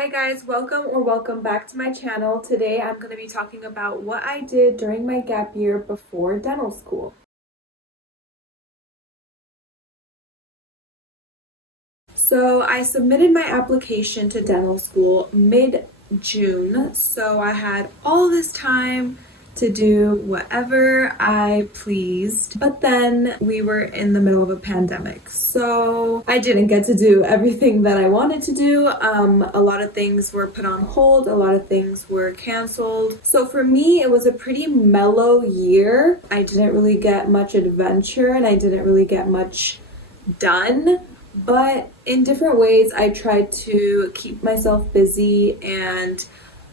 Hi guys, welcome back to my channel. Today I'm going to be talking about what I did during my gap year before dental school. So I submitted my application to dental school mid-June, so I had all this time to do whatever I pleased. But then we were in the middle of a pandemic, so I didn't get to do everything that I wanted to do. A lot of things were put on hold, a lot of things were canceled. So for me, it was a pretty mellow year. I didn't really get much adventure and I didn't really get much done. But in different ways, I tried to keep myself busy and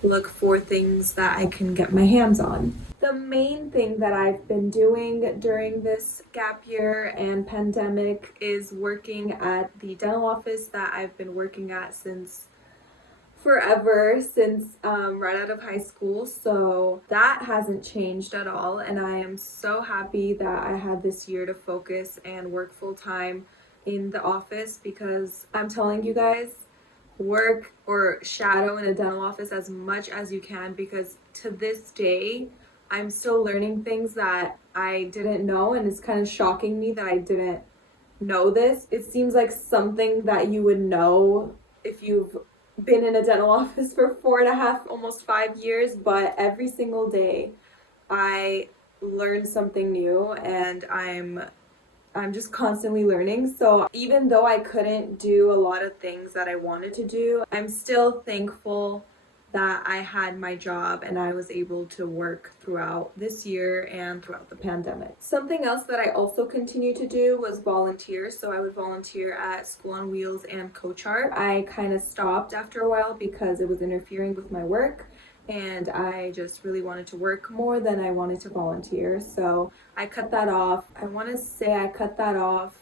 look for things that I can get my hands on. The main thing that I've been doing during this gap year and pandemic is working at the dental office that I've been working at since forever, since right out of high school. So that hasn't changed at all, and I am so happy that I had this year to focus and work full time in the office, because I'm telling you guys, work or shadow in a dental office as much as you can, because to this day I'm still learning things that I didn't know, and it's kind of shocking me that I didn't know this. It seems like something that you would know if you've been in a dental office for 4.5, almost 5 years, but every single day I learn something new, and I'm just constantly learning. So even though I couldn't do a lot of things that I wanted to do, I'm still thankful that I had my job and I was able to work throughout this year and throughout the pandemic. Something else that I also continued to do was volunteer. So I would volunteer at School on Wheels and CoachArt. I kind of stopped after a while because it was interfering with my work, and I just really wanted to work more than I wanted to volunteer. So I cut that off. I want to say I cut that off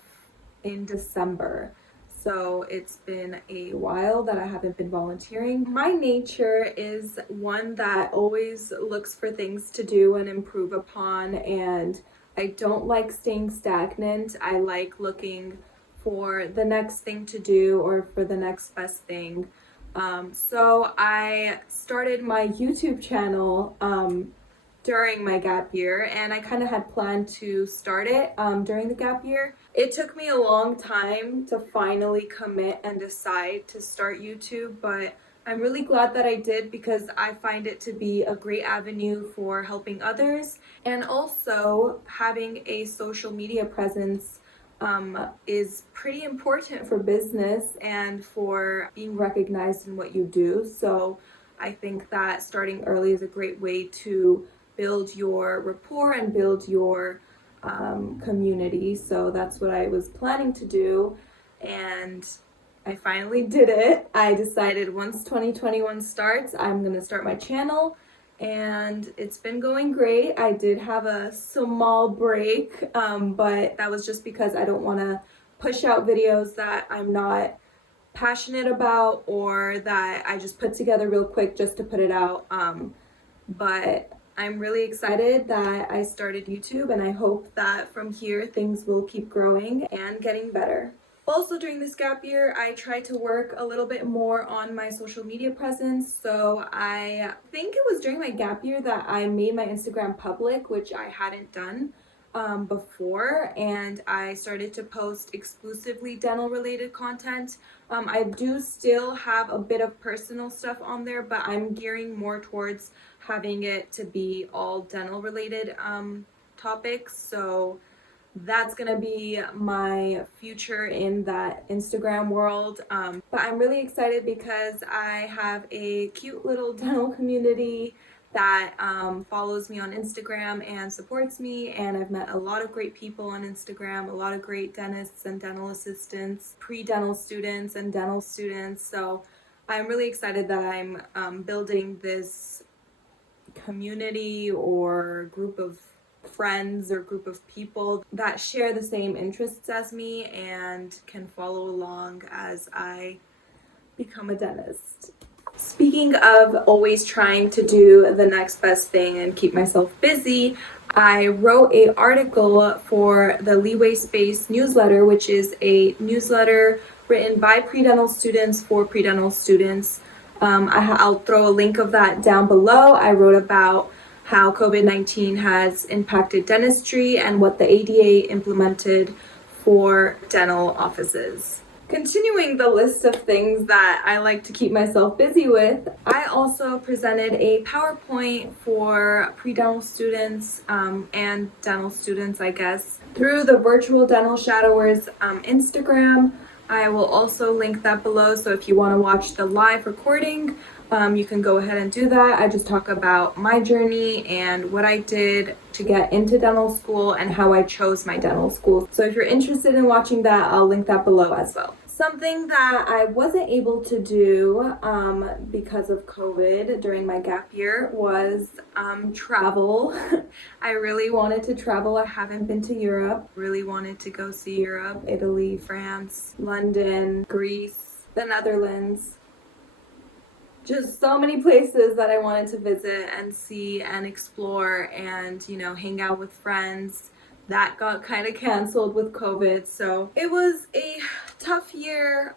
in December. So it's been a while that I haven't been volunteering. My nature is one that always looks for things to do and improve upon, and I don't like staying stagnant. I like looking for the next thing to do or for the next best thing. So I started my YouTube channel during my gap year, and I kind of had planned to start it during the gap year. It took me a long time to finally commit and decide to start YouTube, but I'm really glad that I did, because I find it to be a great avenue for helping others, and also having a social media presence is pretty important for business and for being recognized in what you do. So I think that starting early is a great way to build your rapport and build your community. So that's what I was planning to do, and I finally did it. I decided once 2021 starts, I'm gonna start my channel, and it's been going great. I did have a small break, but that was just because I don't want to push out videos that I'm not passionate about or that I just put together real quick just to put it out. But I'm really excited that I started YouTube, and I hope that from here things will keep growing and getting better. Also, during this gap year, I tried to work a little bit more on my social media presence. So I think it was during my gap year that I made my Instagram public, which I hadn't done before, and I started to post exclusively dental related content. I do still have a bit of personal stuff on there, but I'm gearing more towards having it to be all dental related topics. So that's gonna be my future in that Instagram world. But I'm really excited because I have a cute little dental community that follows me on Instagram and supports me, and I've met a lot of great people on Instagram, a lot of great dentists and dental assistants, pre-dental students and dental students. So I'm really excited that I'm building this community or group of friends or group of people that share the same interests as me and can follow along as I become a dentist. Speaking of always trying to do the next best thing and keep myself busy, I wrote an article for the Leeway Space newsletter, which is a newsletter written by pre-dental students for pre-dental students. I'll throw a link of that down below. I wrote about how COVID-19 has impacted dentistry and what the ADA implemented for dental offices. Continuing the list of things that I like to keep myself busy with, I also presented a PowerPoint for pre-dental students and dental students, I guess, through the Virtual Dental Shadowers Instagram. I will also link that below, so if you want to watch the live recording, you can go ahead and do that. I just talk about my journey and what I did to get into dental school and how I chose my dental school. So if you're interested in watching that, I'll link that below as well. Something that I wasn't able to do because of COVID during my gap year was travel. I really wanted to travel. I haven't been to Europe. Really wanted to go see Europe, Italy, France, London, Greece, the Netherlands. Just so many places that I wanted to visit and see and explore and, you know, hang out with friends. That got kind of canceled with COVID, so it was a tough year.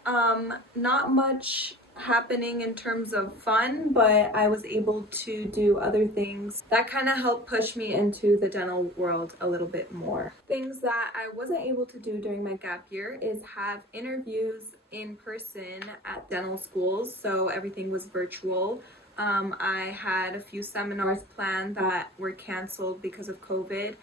Not much happening in terms of fun, but I was able to do other things that kind of helped push me into the dental world a little bit more. Things that I wasn't able to do during my gap year is have interviews in person at dental schools, so everything was virtual. I had a few seminars planned that were canceled because of COVID,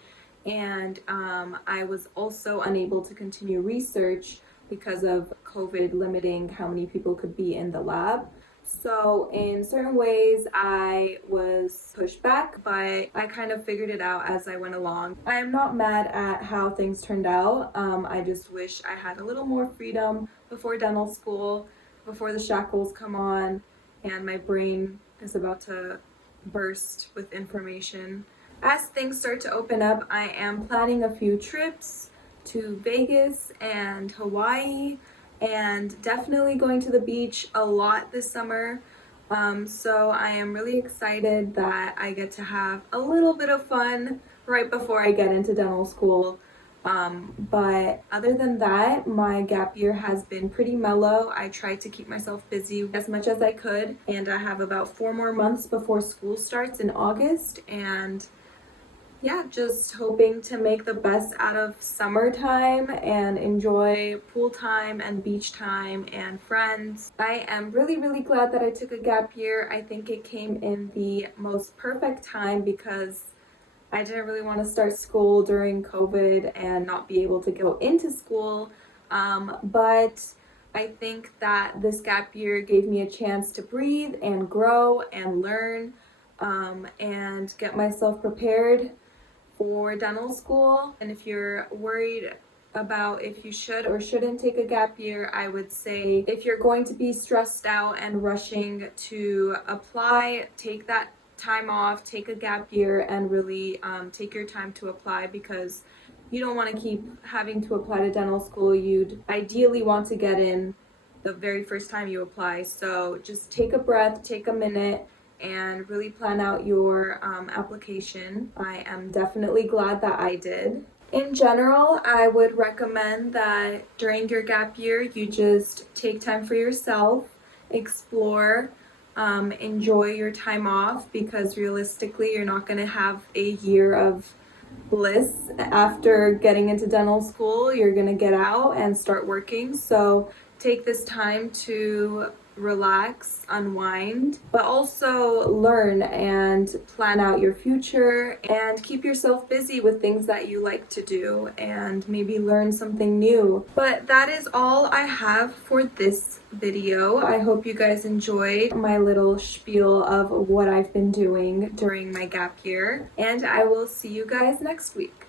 and I was also unable to continue research because of COVID limiting how many people could be in the lab. So in certain ways I was pushed back, but I kind of figured it out as I went along. I am not mad at how things turned out. I just wish I had a little more freedom before dental school, before the shackles come on and my brain is about to burst with information. As things start to open up, I am planning a few trips to Vegas and Hawaii, and definitely going to the beach a lot this summer. So I am really excited that I get to have a little bit of fun right before I get into dental school. But other than that, my gap year has been pretty mellow. I tried to keep myself busy as much as I could, and I have about 4 more months before school starts in August, and yeah, just hoping to make the best out of summertime and enjoy pool time and beach time and friends. I am really, really glad that I took a gap year. I think it came in the most perfect time because I didn't really want to start school during COVID and not be able to go into school. But I think that this gap year gave me a chance to breathe and grow and learn and get myself prepared for dental school. And if you're worried about if you should or shouldn't take a gap year, I would say if you're going to be stressed out and rushing to apply, take that time off, take a gap year, and really take your time to apply, because you don't want to keep having to apply to dental school. You'd ideally want to get in the very first time you apply. So just take a breath, take a minute, and really plan out your application. I am definitely glad that I did. In general, I would recommend that during your gap year, you just take time for yourself, explore, enjoy your time off, because realistically, you're not going to have a year of bliss after getting into dental school. You're going to get out and start working. So take this time to relax, unwind, but also learn and plan out your future and keep yourself busy with things that you like to do and maybe learn something new. But that is all I have for this video. I hope you guys enjoyed my little spiel of what I've been doing during my gap year, and I will see you guys next week.